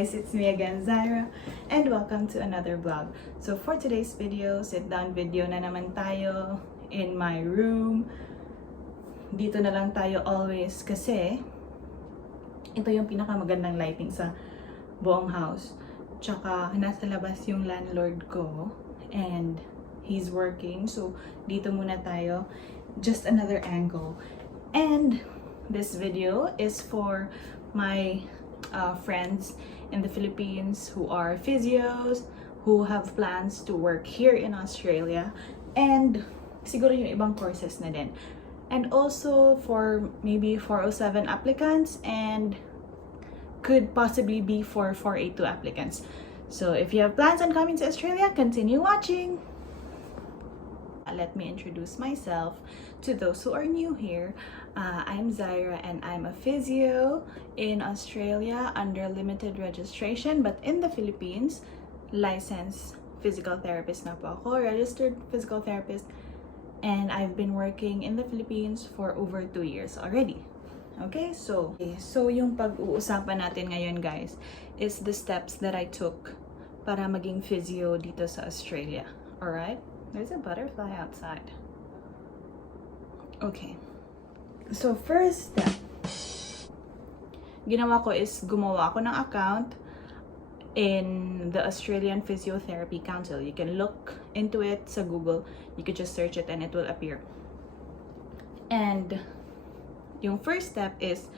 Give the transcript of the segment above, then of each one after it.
guys, it's me again, Zyra, and welcome to another vlog. So for today's video, sit-down video na naman tayo in my room. Dito na lang tayo always kasi ito yung pinakamagandang lighting sa buong house. Tsaka nasa labas yung landlord ko and he's working. So dito muna tayo, just another angle. And this video is for my friends in the Philippines who are physios, who have plans to work here in Australia, and siguro yung ibang courses na din. And also for maybe 407 applicants and could possibly be for 482 applicants. So if you have plans on coming to Australia, continue watching. Let me introduce myself to those who are new here. I'm Zyra and I'm a physio in Australia under limited registration, but in the Philippines, licensed physical therapist na po ako, registered physical therapist, and I've been working in the Philippines for over 2 years already. Okay, so yung pag-uusapan natin ngayon, guys, is the steps that I took para maging physio dito sa Australia. Alright? There's a butterfly outside. Okay. So first step, ginawa ko is gumawa ako ng account in the Australian Physiotherapy Council. You can look into it sa Google. You could just search it and it will appear. And yung first step is,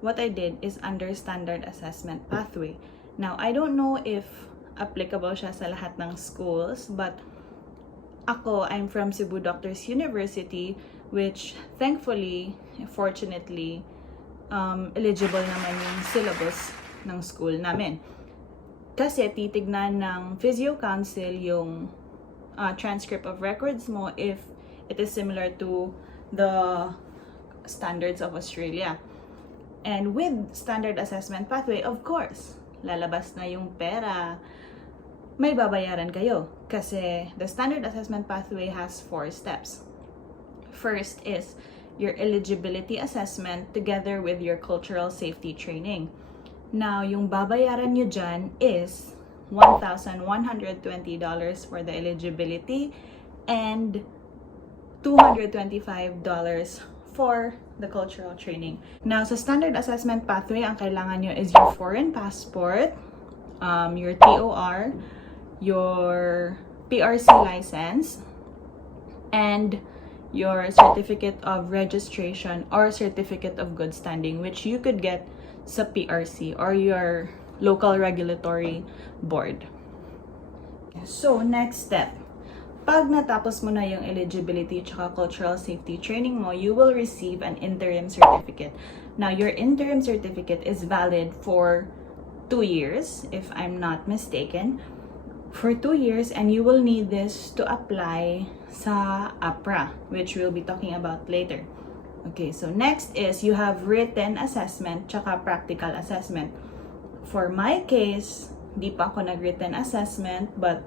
what I did is under standard assessment pathway. Now, I don't know if applicable siya sa lahat ng schools, but ako, I'm from Cebu Doctors University, which thankfully, fortunately, eligible naman yung syllabus ng school namin. Kasi titignan ng Physio Council yung transcript of records mo if it is similar to the standards of Australia. And with standard assessment pathway, of course, lalabas na yung pera. May babayaran kayo kasi the standard assessment pathway has 4 steps. First is your eligibility assessment together with your cultural safety training. Now, yung babayaran nyo dyan is $1,120 for the eligibility and $225 for the cultural training. Now, sa standard assessment pathway, ang kailangan nyo is your foreign passport, your TOR, your PRC license, and your certificate of registration or certificate of good standing, which you could get sa PRC or your local regulatory board. So, next step. Pag natapos mo na yung eligibility tsaka cultural safety training mo, you will receive an interim certificate. Now, your interim certificate is valid for 2 years, if I'm not mistaken. For 2 years, and you will need this to apply sa APRA, which we'll be talking about later. Okay, so next is you have written assessment tsaka practical assessment. For my case, di pa ako nag-written assessment, but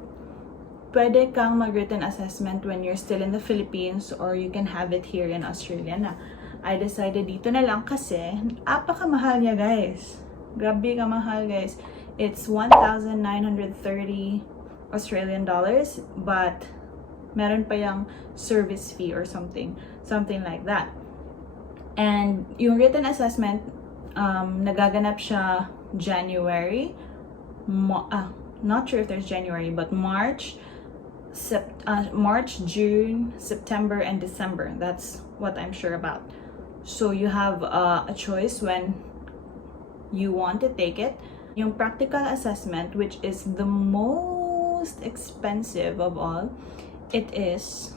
pwede kang mag-written assessment when you're still in the Philippines or you can have it here in Australia na. I decided dito na lang kasi apakamahal niya, guys. Grabe ka mahal, guys. It's 1,930 Australian dollars, but meron pa yung service fee or something like that. And yung written assessment, nagaganap siya January, not sure if there's January, but March, June, September, and December. That's what I'm sure about. So you have a choice when you want to take it. Yung practical assessment, which is the most expensive of all, it is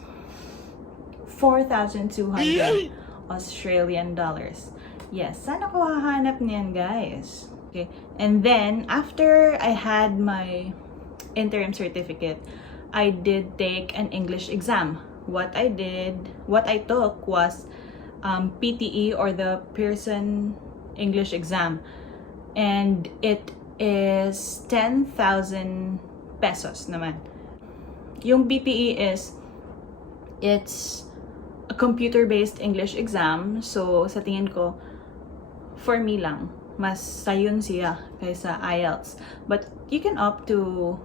4,200 Australian dollars. Yes, sana ko hahanap niyan, guys. Okay, and then after I had my interim certificate, I did take an English exam. What I took was PTE, or the Pearson English exam, and it is 10,000 pesos naman. Yung PTE it's a computer-based English exam, so sa tingin ko, for me lang, mas sayon siya kaysa IELTS. But you can opt to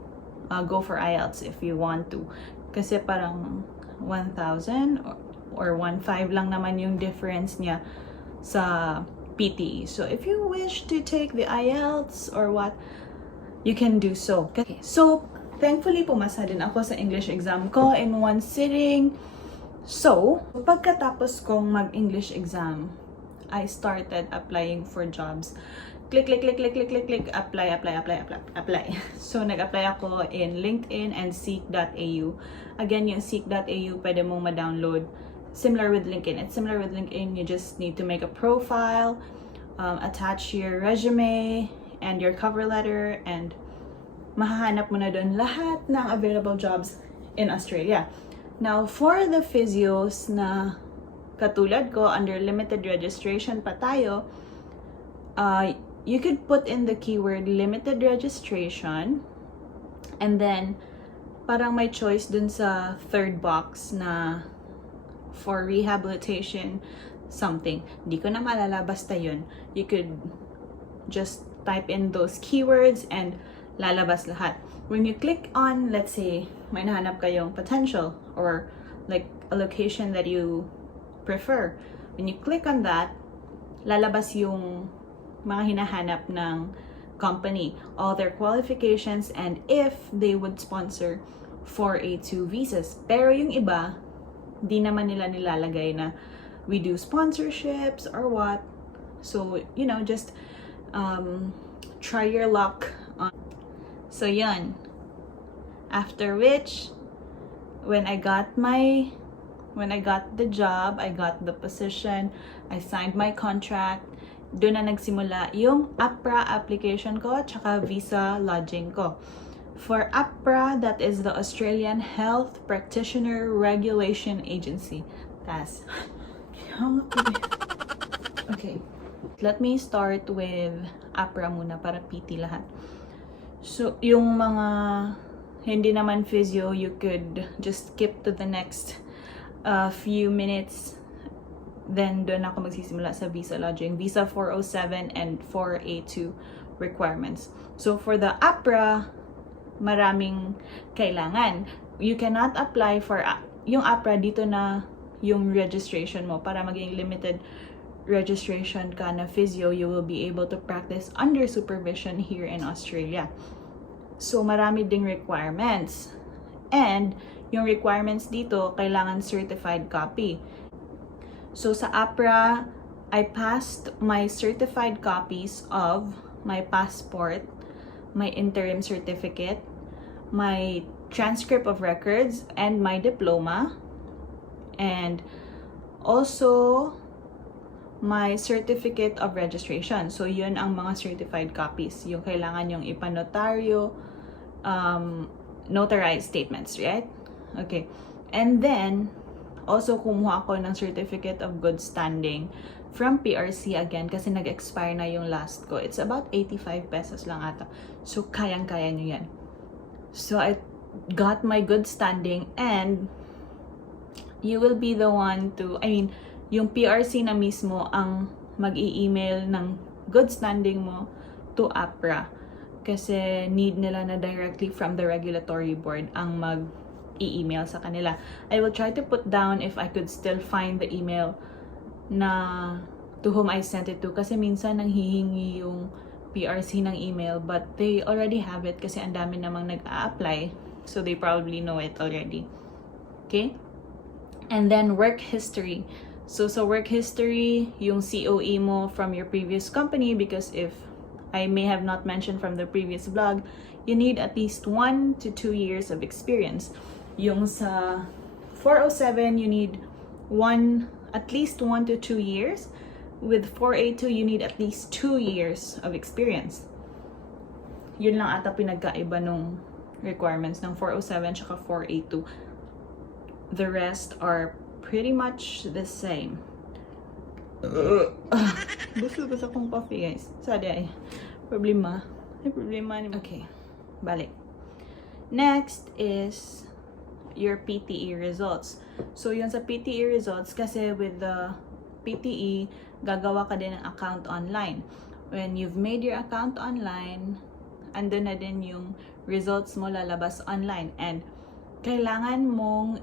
go for IELTS if you want to. Kasi parang 1,000 or 1,500 lang naman yung difference niya sa PTE. So if you wish to take the IELTS or what, you can do so. Okay. So thankfully pumasa din ako sa English exam ko in one sitting. So pagkatapos kong mag-English exam, I started applying for jobs. Click, apply. So, nag-apply ako in LinkedIn and seek.au. Again, yung seek.au, pwede mong ma-download. Similar with LinkedIn. It's similar with LinkedIn. You just need to make a profile, attach your resume, and your cover letter, and mahahanap mo na doon lahat ng available jobs in Australia. Now, for the physios na katulad ko, under limited registration pa tayo, you could put in the keyword limited registration, and then parang may choice dun sa third box na for rehabilitation something. Di ko na maalala, basta yun. You could just type in those keywords and lalabas lahat. When you click on, let's say, may nahanap kayong potential or like a location that you prefer. When you click on that, lalabas yung mga hinahanap ng company, all their qualifications, and if they would sponsor 4A2 visas. Pero yung iba, di naman nila nilalagay na we do sponsorships or what. So, you know, just try your luck on. So, yun. After which, when I got the job, I got the position, I signed my contract, doon na nagsimula yung APRA application ko, tsaka visa lodging ko. For APRA, that is the Australian Health Practitioner Regulation Agency. Tas. Okay. Let me start with APRA muna para PT lahat. So, yung mga hindi naman physio, you could just skip to the next few minutes, then doon ako magsisimula sa visa lodging, visa 407 and 4A2 requirements. So for the APRA, maraming kailangan. You cannot apply for yung APRA, dito na yung registration mo. Para maging limited registration ka na physio, you will be able to practice under supervision here in Australia. So marami ding requirements. And yung requirements dito, kailangan certified copy. So sa APRA, I passed my certified copies of my passport, my interim certificate, my transcript of records, and my diploma. And also my certificate of registration. So yun ang mga certified copies. Yung kailangan yung ipanotaryo, notarized statements, right? Okay. And then, also kumuha ako ng certificate of good standing from PRC again kasi nag-expire na yung last ko. It's about 85 pesos lang ata. So, kayang-kaya nyo yan. So, I got my good standing, and you will be the one to, yung PRC na mismo ang mag-i-email ng good standing mo to APRA. Kasi need nila na directly from the regulatory board ang mag-i-email sa kanila. I will try to put down if I could still find the email na to whom I sent it to. Kasi minsan nanghihingi yung PRC ng email, but they already have it kasi ang dami namang nag-a-apply. So they probably know it already. Okay? And then work history. So sa work history, yung COE mo from your previous company, because if I may have not mentioned from the previous vlog, you need at least 1 to 2 years of experience. Yung sa 407, you need at least 1 to 2 years. With 4A2, you need at least 2 years of experience. Yun lang ata pinagkaiba nung requirements ng 407 tsaka 4A2. The rest are pretty much the same. Gusto kong coffee, guys. Sorry ay. Problema. May problema. Okay. Balik. Next is your PTE results. So, yun sa PTE results, kasi with the PTE, gagawa ka din ng account online. when you've made your account online, andun na din yung results mo lalabas online. And kailangan mong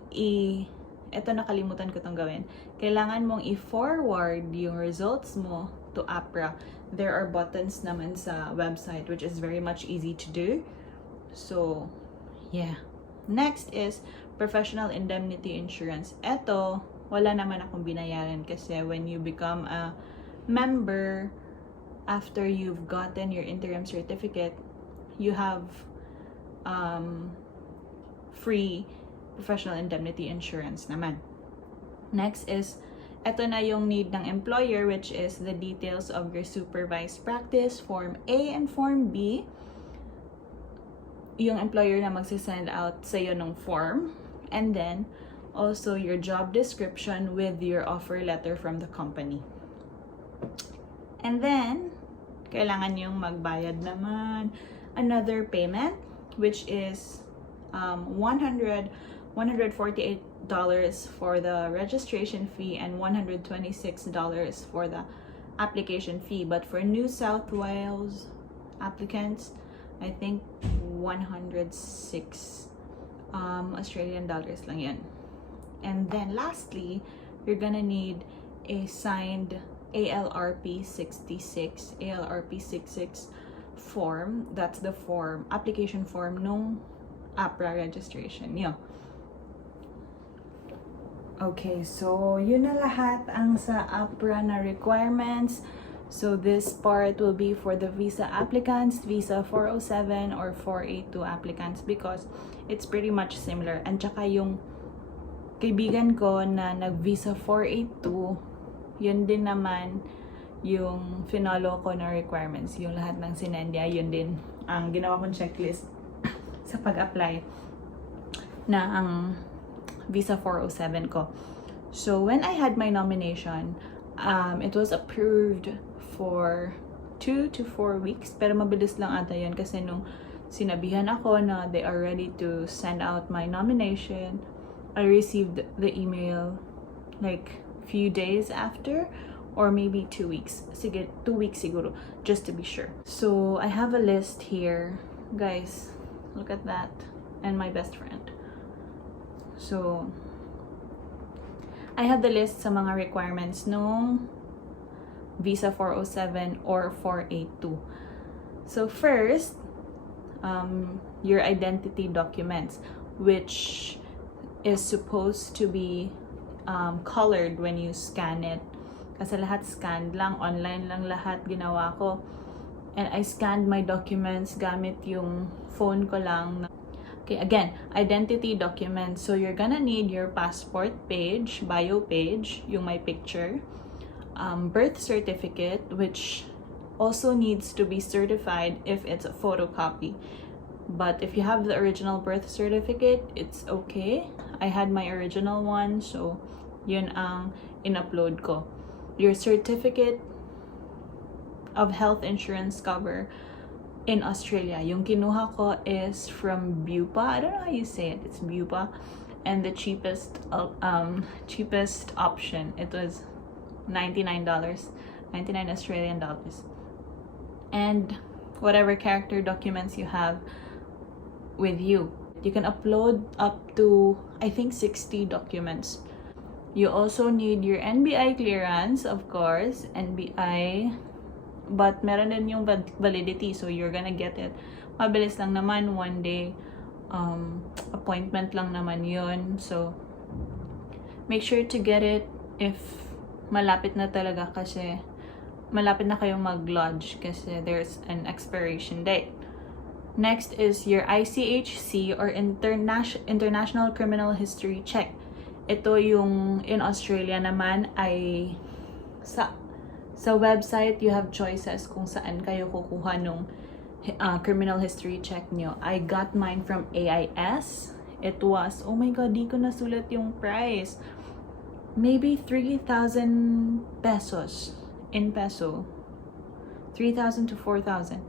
eto nakalimutan ko tong gawin. Kailangan mong i-forward yung results mo to APRA. There are buttons naman sa website which is very much easy to do. So, yeah. Next is professional indemnity insurance. Eto, wala naman akong binayaran kasi when you become a member, after you've gotten your interim certificate, you have free professional indemnity insurance naman. Next is, eto na yung need ng employer, which is the details of your supervised practice, Form A and Form B. Yung employer na magsisend out sa'yo ng form. And then, also your job description with your offer letter from the company. And then, kailangan yung magbayad naman another payment, which is $148 for the registration fee and $126 for the application fee. But for New South Wales applicants, I think 106 Australian dollars lang yan. And then lastly, you're gonna need a signed ALRP 66 form. That's the form, application form nung APRA registration nyo. Okay, so yun na lahat ang sa APRA na requirements. So this part will be for the visa applicants, visa 407 or 482 applicants, because it's pretty much similar. And tsaka yung kaibigan ko na nag-visa 482, yun din naman yung finalo ko na requirements. Yung lahat ng sinendya, yun din ang ginawa kong checklist sa pag-apply na ang visa 407 ko. So when I had my nomination, it was approved for 2 to 4 weeks, pero mabilis lang ata yun kasi nung sinabihan ako na they are ready to send out my nomination, I received the email like few days after, or maybe 2 weeks. Sige, 2 weeks siguro, just to be sure. So I have a list here, guys. Look at that, and my best friend. So I have the list sa mga requirements nung visa 407 or 482. So first, your identity documents, which is supposed to be colored when you scan it. Kasi lahat scanned lang, online lang lahat ginawa ko. And I scanned my documents gamit yung phone ko lang. Okay, again, identity documents. So you're gonna need your passport page, bio page, yung my picture, birth certificate, which also needs to be certified if it's a photocopy. But if you have the original birth certificate, it's okay. I had my original one, so yun ang in-upload ko. Your certificate of health insurance cover in Australia. Yung kinuha ko is from Bupa. I don't know how you say it. It's Bupa. And the cheapest option, it was $99, 99 Australian dollars. And whatever character documents you have with you. You can upload up to, I think, 60 documents. You also need your NBI clearance, of course, NBI, but meron din yung validity, so you're gonna get it. Mabilis lang naman, 1 day appointment lang naman yun. So make sure to get it if malapit na talaga, kasi malapit na kayong mag-lodge kasi there's an expiration date. Next is your ICHC or International Criminal History Check. Ito yung in Australia naman ay sa website you have choices kung saan kayo kukuha nung criminal history check nyo. I got mine from AIS. It was, oh my god, di ko nasulat yung price. Maybe 3,000 pesos in peso. 3,000 to 4,000.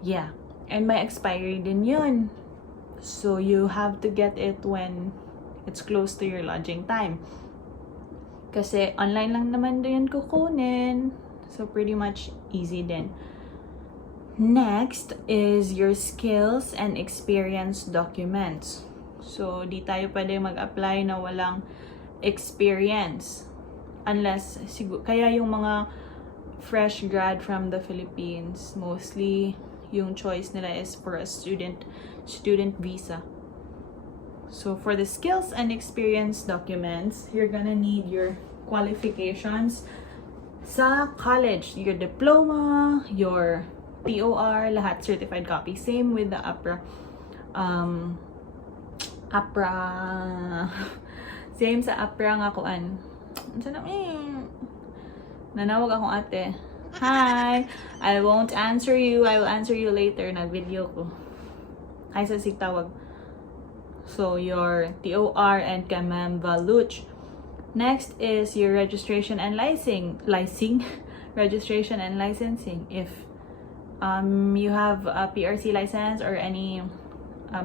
Yeah. And may expiry din yun. So you have to get it when it's close to your lodging time. Kasi online lang naman din kukunin. So pretty much easy din. Next is your skills and experience documents. So di tayo pwede mag-apply na walang experience. Unless, kaya yung mga fresh grad from the Philippines, mostly yung choice nila is for a student visa. So for the skills and experience documents, you're gonna need your qualifications sa college, your diploma, your TOR, lahat certified copy. Same with the APRA. Same sa APRA nga kuan. Nanawag akong ate. Hi! I won't answer you. I will answer you later. Nag-video ko. Hi sa sigtawag. So, your TOR and Kamamvaluch. Next is your registration and registration and licensing. If you have a PRC license or any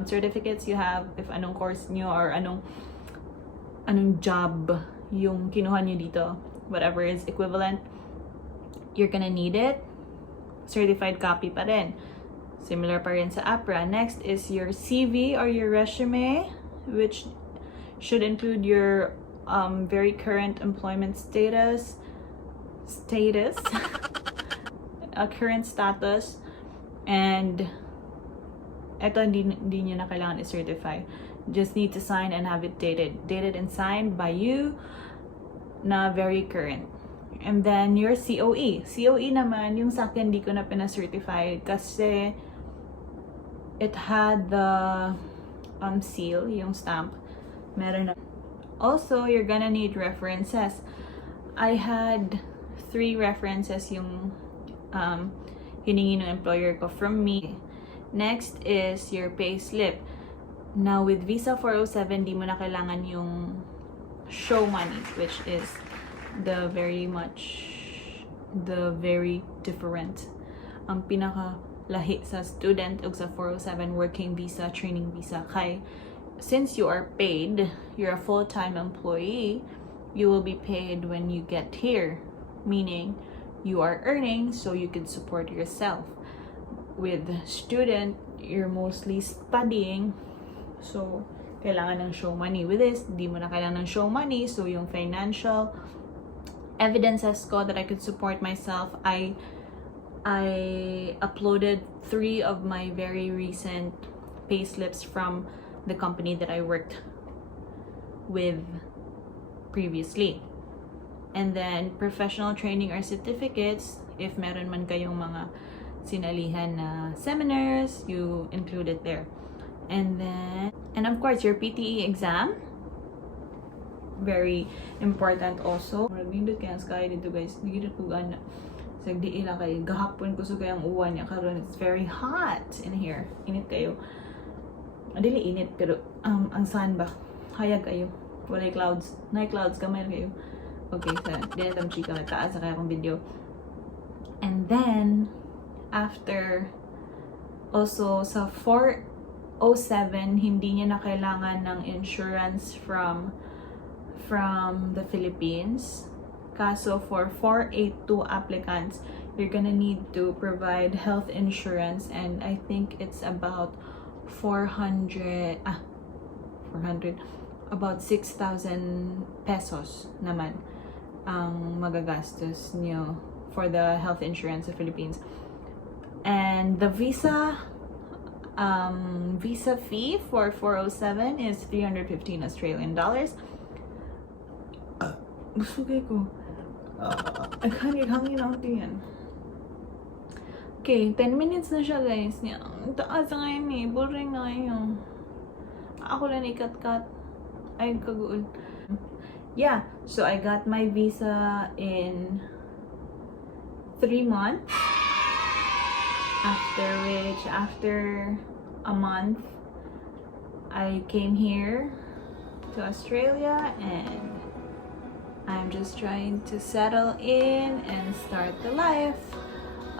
certificates you have, if anong course nyo or anong job yung kinuha nyo dito, whatever is equivalent, you're gonna need it. Certified copy pa rin. Similar pa rin sa APRA. Next is your CV or your resume, which should include your very current employment status, a current status, and eto hindi nyo na kailangan i-certify. Just need to sign and have it dated and signed by you na very current. And then your COE. COE naman, yung sa akin, di ko na pina-certify kasi it had the seal, yung stamp. Meron na. Also, you're gonna need references. I had 3 references yung hiningi ng employer ko from me. Next is your payslip. Now, with Visa 407, di mo na kailangan yung show money, which is the very different. Ang pinaka-lahi sa student ug sa 407 working visa, training visa. Kay, since you are paid, you're a full-time employee, you will be paid when you get here. Meaning, you are earning so you can support yourself. With student, you're mostly studying, so kailangan ng show money. With this, di mo na kailangan ng show money, so yung financial evidences ko that I could support myself, I uploaded 3 of my very recent payslips from the company that I worked with previously. And then professional training or certificates, if meron man kayong mga sinalihan na seminars, you include it there. And of course, your PTE exam, very important also. Nagdindot kaya sky dito guys, nagdindot ko gana. Sagdi ila kay gahapon ko so kayang uwan niya karon, it's very hot in here. Init kayo. Dili init pero ang sun ba hayag kayo. Walay clouds. Nay clouds kamay kayo. Okay, so dinatang chika taas sa kaya kong video. And then after also sa 407, hindi niya na kailangan ng insurance from the Philippines. Kaso for 482 applicants, you're gonna need to provide health insurance, and I think it's about 400, about 6,000 pesos naman ang magagastos nyo for the health insurance sa Philippines. And the visa fee for 407 is 315 Australian dollars. Busugay ko. I can't get hangin out yan. Okay, 10 minutes na siya guys. Ang taas na ngayon eh. Boring na ngayon. Ako lang ikat-kat. Ay, kaguol. Yeah, so I got my visa in 3 months. After a month, I came here to Australia, and I'm just trying to settle in and start the life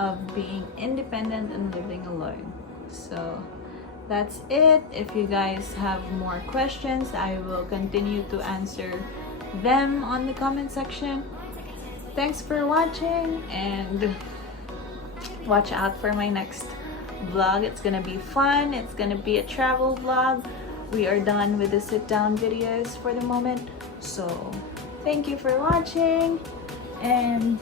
of being independent and living alone. So that's it. If you guys have more questions, I will continue to answer them on the comment section. thanks for watching, and watch out for my next vlog. It's gonna be fun. It's gonna be a travel vlog. We are done with the sit down videos for the moment, so thank you for watching, and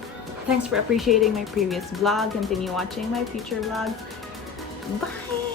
thanks for appreciating my previous vlog. Continue watching my future vlogs. Bye.